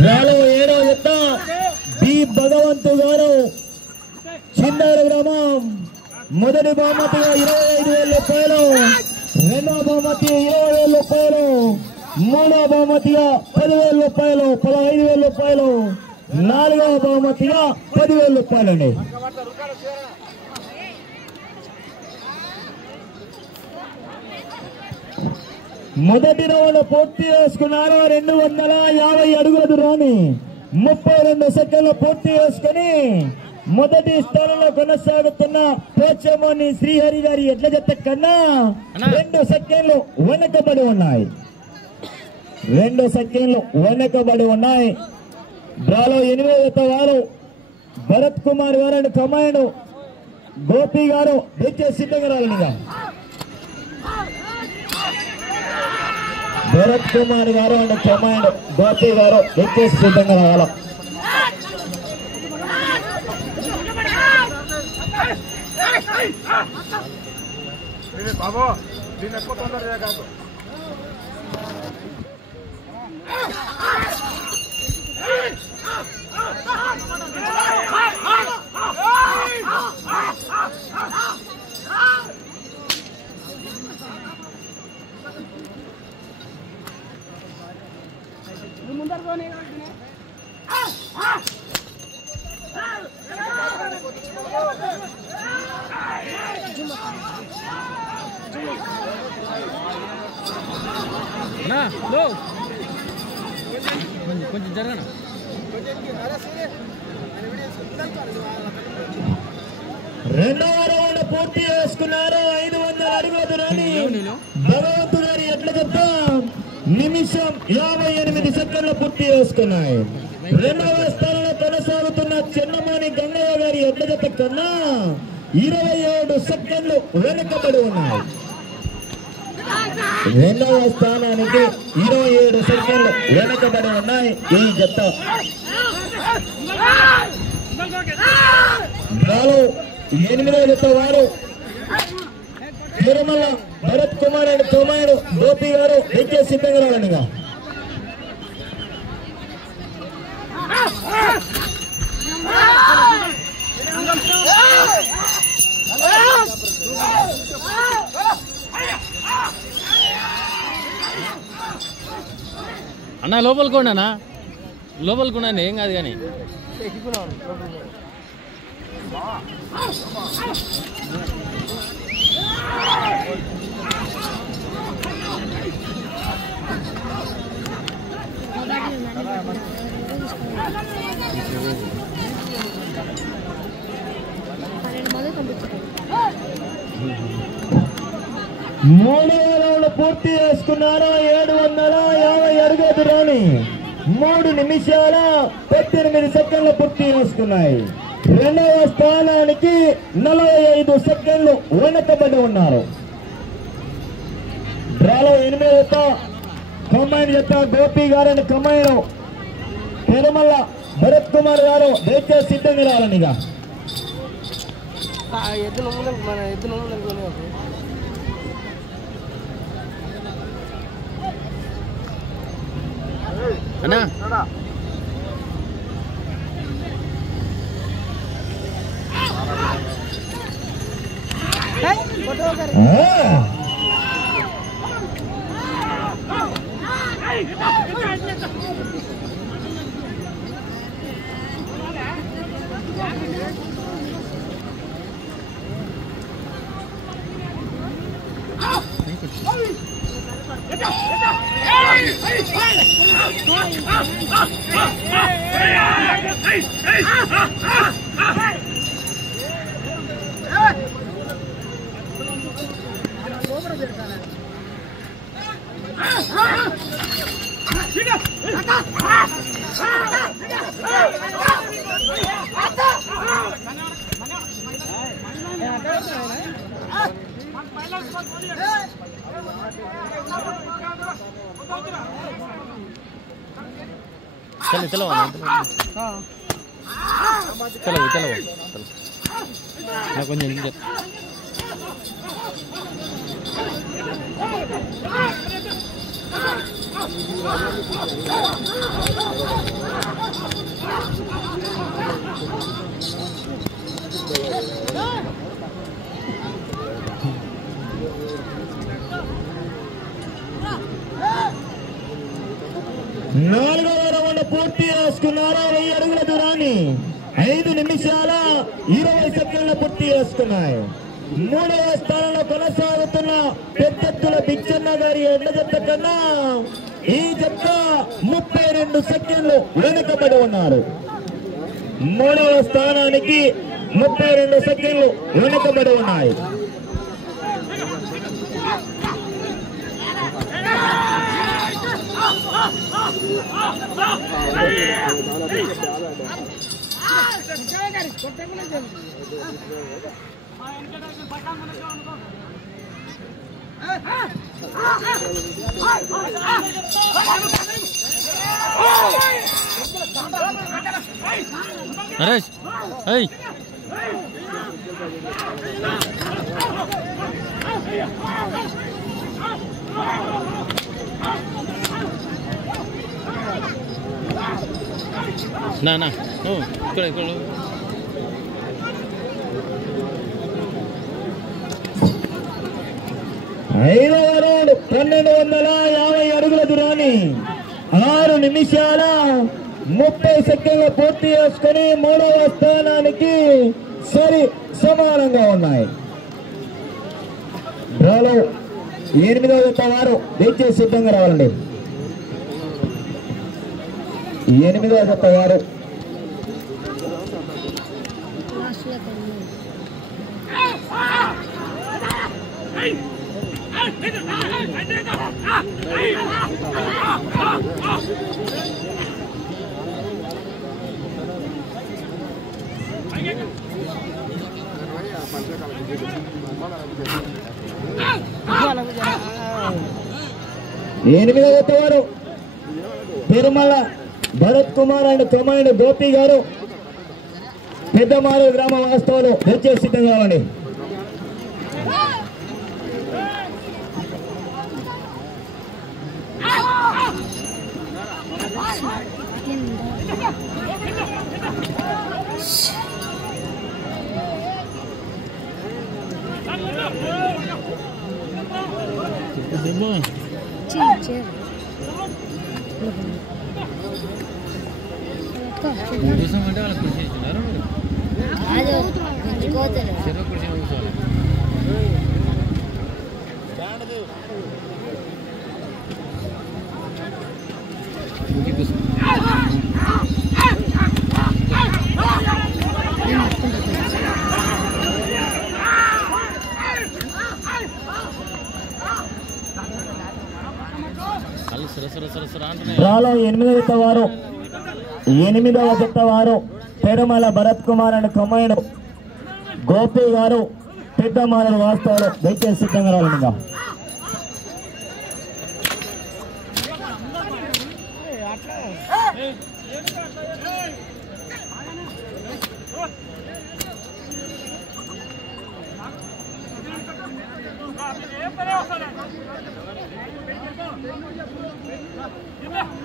డ్రాలో 7వ జత బి భగవంతు గారు చిందాడ గ్రామం. మొదటి బహుమతిగా 25,000 రూపాయలు, రెండవ బహుమతి 20,000 రూపాయలు, మూడవ బహుమతిగా 10,000 రూపాయలు, 15,000 రూపాయలు, నాలుగవ బహుమతిగా 10,000 రూపాయలండి. మొదటి రౌండ్ పూర్తి చేసుకున్నారు. 250 అడుగుల దూరాన్ని 32 సెకండ్లు పూర్తి చేసుకుని మొదటి స్థానంలో కొనసాగుతున్న పోచమోని శ్రీహరి గారి ఎడ్ల జత కన్నా 2 సెకండ్లు వెనకబడి ఉన్నాయి. 2 సెకండ్లు వెనకబడి ఉన్నాయి. డ్రాలో 8వ జత వారు భరత్ కుమార్ గారు అండ్ కమాండ్ గోపి గారు దయచేసి సిద్ధంగా రావాలిగా. భరత్ కుమార్ గారు అండ్ కమాండ్ గోపి గారు దయచేసి సిద్ధంగా రావాల. బాబు దీన్ని ఎక్కువ తొందరగా కాదు. కొంచెం జరగనా. రెండవ రౌండ్ పూర్తి చేసుకున్నారు. 500 అడుగుల దూరాన్ని భగవంతు గారి ఎట్లా చెప్తాం నిమిషం 58 సెకండ్లు పూర్తి చేసుకున్నాయి. రెండవ స్థానంలో కొనసాగుతున్న చిన్నమణి గంగయ్య గారి ఎట్ల జత కన్నా 27 సెకండ్లు వెనుకబడి ఉన్నాయి. రెండవ స్థానానికి 27 సెకండ్లు వెనుకబడి ఉన్నాయి ఈ జత. డ్రాలో 8వ జత వారు తిరుమల భరత్ కుమార్ అండ్ కుమారుడు గోపి గారు దయచేసి సిద్ధంగా రావాలిగా. అన్నా లోపలికి ఉండనా, లోపలికి ఉండండి, ఏం కాదు కానీ. మూడవ రౌండ్ పూర్తి చేసుకున్నారు. 750 అడుగుల దూరాన్ని 3 నిమిషాల 18 సెకండ్లు పూర్తి చేసుకున్నాయి. రెండవ స్థానానికి 45 సెకండ్లు వెనకబడి ఉన్నారు. డ్రాలో 8వ జత కమాండ్ జత గోపి గారు అండ్ కమాండ్ తిరుమల భరత్ కుమార్ గారు దయచేసి సిద్ధంగా రావాలనిగా. అన్నా चलो चलो चलो चलो కొంచెం నాలుగవ రౌండ్ పూర్తి చేసుకున్నారు. 1000 అడుగుల దూరాన్ని 5 నిమిషాల 20 సెకండ్ల పూర్తి చేసుకున్నాయి. మూడవ స్థానంలో కొనసాగుతున్న పెద్దెత్తుల బిచ్చన్న గారి ఎడ్ల జత కన్నా ఈ జత 32 సెకండ్లు వెనుకబడి ఉన్నారు. మూడవ స్థానానికి 32 సెకండ్లు వెనుకబడి ఉన్నాయి. నరేష్ ఏయ్ నా నా ఇక్కడ ఇక్కడ 5వ రౌండ్ 1250 అడుగుల దూరాన్ని 6 నిమిషాల 30 సెకండ్ల పూర్తి చేసుకుని మూడవ స్థానానికి సరి సమానంగా ఉన్నాయి. డ్రాలో 8వ జత వారు దయచేసి సిద్ధంగా రావాలండి. 8వ జత వారు తిరుమల భరత్ కుమార్ అండ్ కమాండ్ గోపి గారు పెద్దమారు గ్రామ వాస్తవాలు దయచేసి సిద్ధంగా కావండి. అంటే వాళ్ళకి కృషి చేస్తున్నారు చెరువు కృషి కూర్చోవాలి. డ్రాలో 8వ జత వారు తిరుమల భరత్ కుమార్ అండ్ కమాండ్ గోపి గారు పెద్దమారు వాస్తవాలు దయచేసి సిద్ధంగా రావాలండి.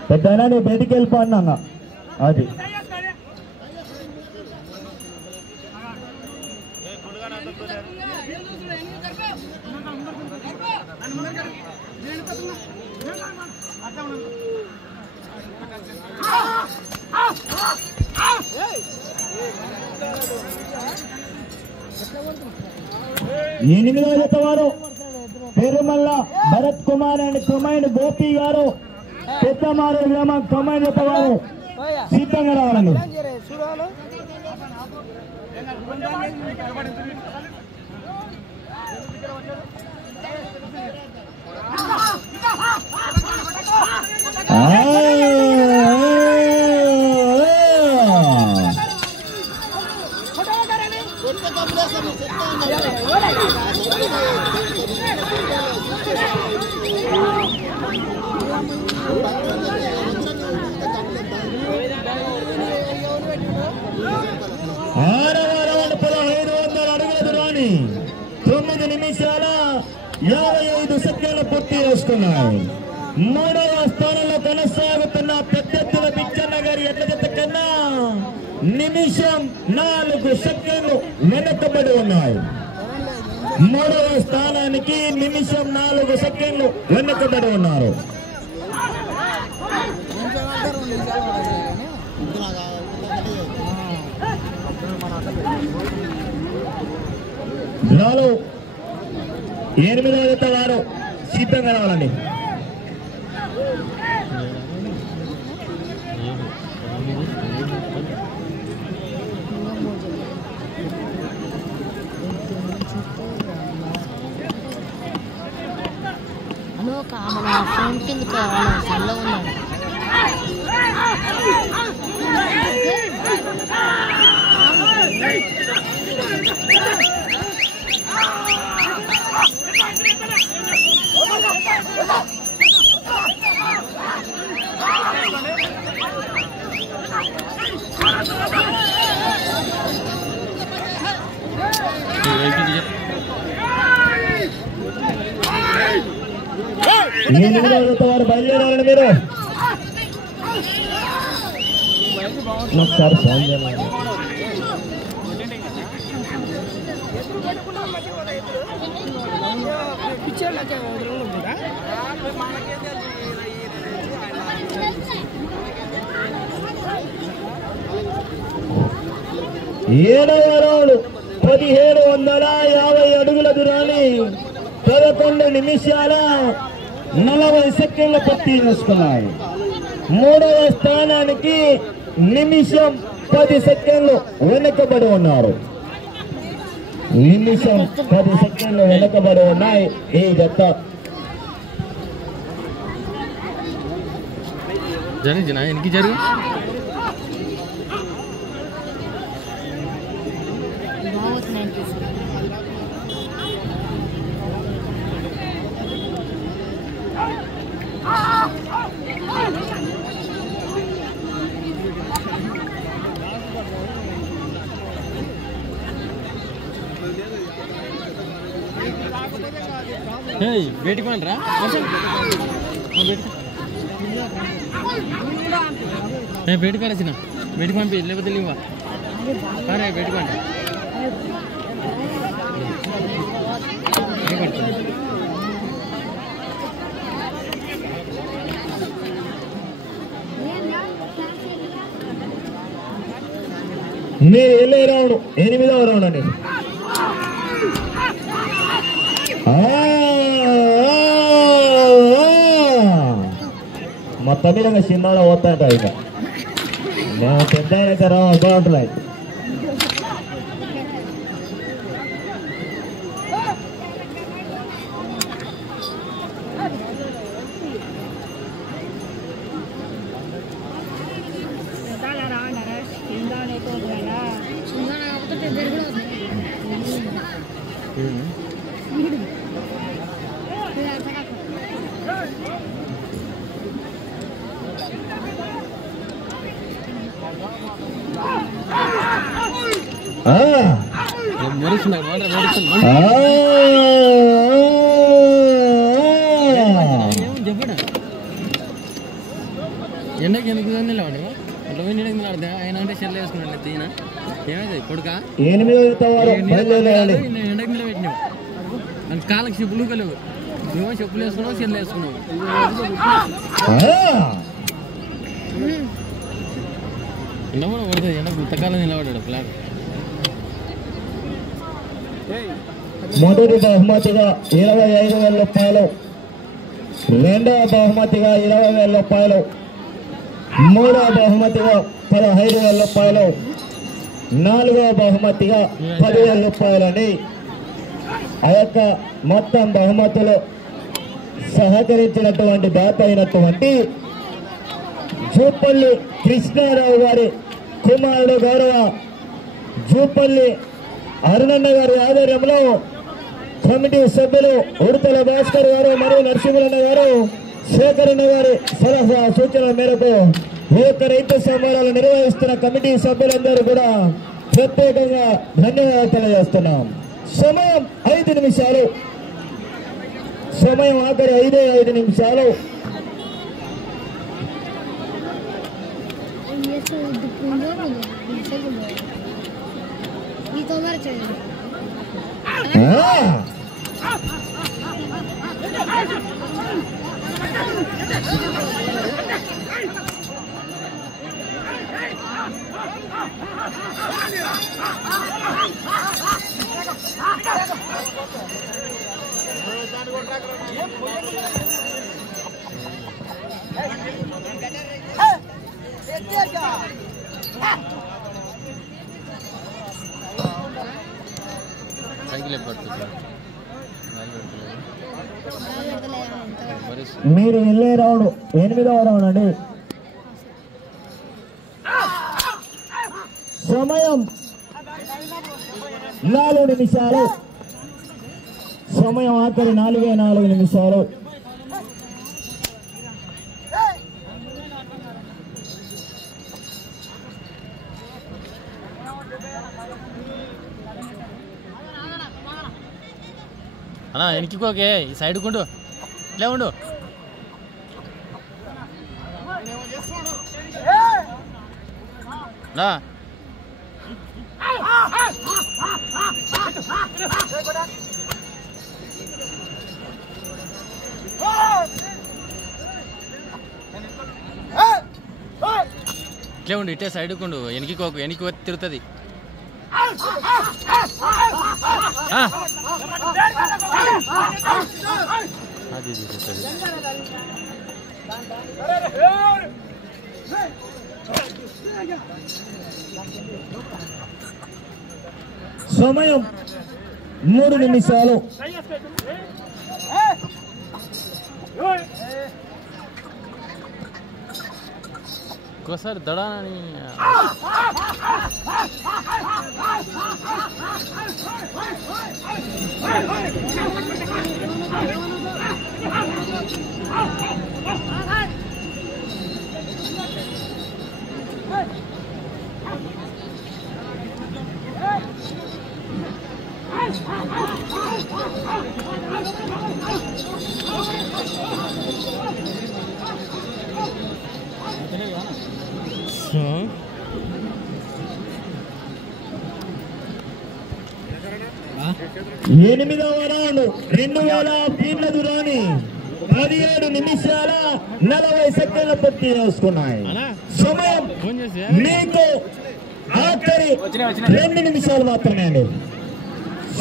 పెద్దనా నువ్వు బయటికి వెళ్ళిపోన్నా అది ఎనిమిదవ జత వారు తిరుమల భరత్ కుమార్ అండ్ కమాండ్ గోపి గారు పెద్దమారు గ్రామం కమాండ్ జత వారు సిద్ధంగా రావాలండి. దూరాన్ని 9 నిమిషాల 55 సెకండ్ల పూర్తి చేసుకున్నాయి. మూడవ స్థానంలో కొనసాగుతున్న పెద్దెత్తుల పిచ్చన్న గారి ఎట్ల జత కన్నా నిమిషం 4 సెకండ్లు వెనకబడి ఉన్నాయి. మూడవ స్థానానికి నిమిషం 4 సెకండ్లు వెనకబడి ఉన్నారు. నాలో 8వ జత వారు సిద్ధంగా రావాలండి. మన ఫ్రెండ్ కింద సెల్లో ఉన్నాడు. వారు బయలుదేరాలండి. మీరు ఒకసారి ఫోన్ చేయాలి. ఏడవ రౌండ్ 1750 అడుగుల దూరాన్ని 11 నిమిషాల 40 సెకండ్లు పూర్తి చేసుకున్నాయి. మూడవ స్థానానికి నిమిషం 10 సెకండ్లు వెనకబడి ఉన్నారు. నిమిషం 10 సెకండ్లు వెనకబడి ఉన్నాయి ఈ జత. ఎనికి జరిగి బయటికి పండ్రా బయటకు వచ్చిన బయటికి పంపి లేకపోతే లేవా అరే బయటకు పండి మీరు వెళ్ళే రౌండ్ 8వ రౌండ్ అండి. మొత్తం మీద చిన్నగా పోతాంట. ఇక మేము పెద్ద అయితే బాగుంటున్నాయి. ఎండకి ఎందుకు నిలవండి అట్లా పోయి నీడకి నిలబడితే ఆయన అంటే చెల్లు వేసుకున్నాడు తీన ఏమైంది కొడుక ఎండకి నిలబెట్టినావు అంత కాళ్ళకి చెప్పులు కలేవు నువ్వు చెప్పులు వేసుకున్నావు చెల్లు వేసుకున్నావు ఎండ కూడా పడుతుంది ఎండ గుత్తకాలం నిలబడ్డాడు ప్లాన్. మొదటి బహుమతిగా 25,000 రూపాయలు, రెండవ బహుమతిగా 20,000 రూపాయలు, మూడవ బహుమతిగా 15,000 రూపాయలు, నాలుగవ బహుమతిగా 10,000 రూపాయలని ఆ యొక్క మొత్తం బహుమతులు సహకరించినటువంటి దాత అయినటువంటి జూపల్లి కృష్ణారావు గారి కుమారుడు గౌరవ జూపల్లి అరుణన్న గారి ఆధ్వర్యంలో కమిటీ సభ్యులు ఉడతల భాస్కర్ గారు మరియు నరసింహన్న గారు శేఖరన్న గారి సలహా సూచనల మేరకు ఈ యొక్క రైతు సంబరాలు నిర్వహిస్తున్న కమిటీ సభ్యులందరూ కూడా ప్రత్యేకంగా ధన్యవాదాలు తెలియజేస్తున్నాం. సమయం 5 నిమిషాలు, సమయం ఆఖరి 5 నిమిషాలు. మీరు వెళ్ళే రౌండ్ 8వ రౌండ్ అండి. సమయం 4 నిమిషాలు. సమయం ఆఖరి 4 నిమిషాలు. అన్నా వెనక్కికోకే, ఈ సైడ్ కుండు ఇట్లే ఉండు. నా ఇట్లే ఉండు, ఇట్టే సైడ్ కుండు, వెనక్కికోకు, వెనక్కి తిరుగుతుంది. అది సమయం 3 నిమిషాలు. ఇంకోసారి దడాని ఎనిమిదవ రౌండ్ 2000 ఫీట్ల దూరాన్ని 17 నిమిషాల 40 సెకండ్ల పూర్తి చేసుకున్నాయి. సమయం మీకు ఆఖరి 2 నిమిషాలు మాత్రమే అండి.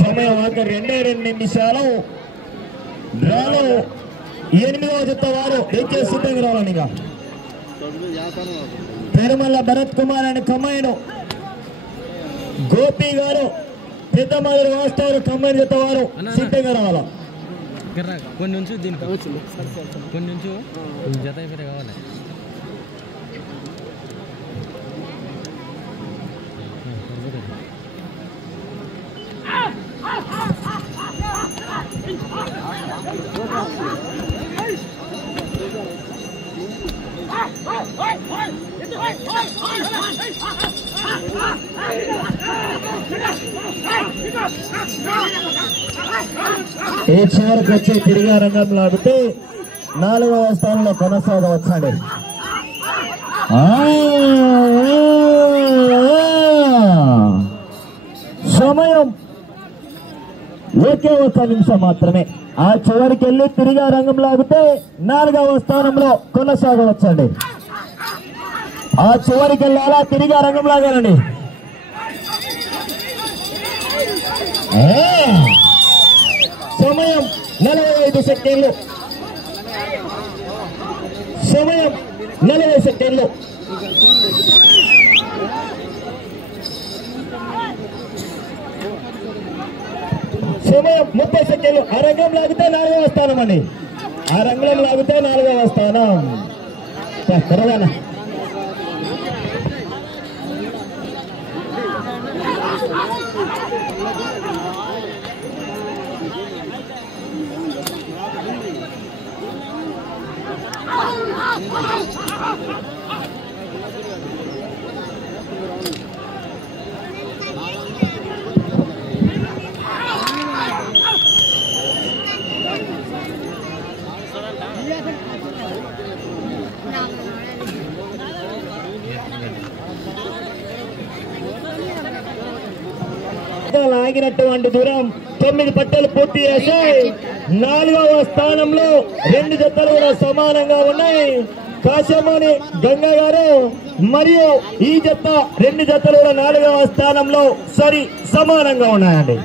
సమయం ఆఖరి 2 నిమిషాలు. డ్రాలో 8వ జత వారు ఎక్కే సిద్ధంగా రావాలని. తిరుమల భరత్ కుమార్ అని కమ్మాయిను గోపి గారు పెద్ద మాదిరి వాస్తారు. కమ్మాయి జత వారు సిద్ధంగా రావాలా. కొన్ని నుంచి దీనికి కొన్ని నుంచి జత అయిపోతే కావాలి. ఈ చివరికి వచ్చి తిరిగా రంగంలో ఆడితే 4వ స్థానంలో కొనసాగవచ్చండి. సమయం 1 నిమిషం మాత్రమే. ఆ చివరికి వెళ్ళి తిరిగా రంగం లాగితే 4వ స్థానంలో కొనసాగవచ్చండి. ఆ చివరికి వెళ్ళాలా, తిరిగా రంగం లాగానండి. సమయం 45 సెకండ్లు. సమయం 40 సెకండ్లు. సమయం 30 సెకండ్లు. ఆ రంగం లాగితే 4వ స్థానం అండి. ఆ రంగం లాగితే 4వ స్థానం. కరవానా బాగా లాగినటువంటి దూరం 9 పట్టెలు పూర్తి చేశాయి. 4వ స్థానంలో 2 జతలు కూడా సమానంగా ఉన్నాయి. కాశమూని గంగ గారు మరియు ఈ జత 2 జతలు కూడా 4వ స్థానంలో సమానంగా ఉన్నాయండి.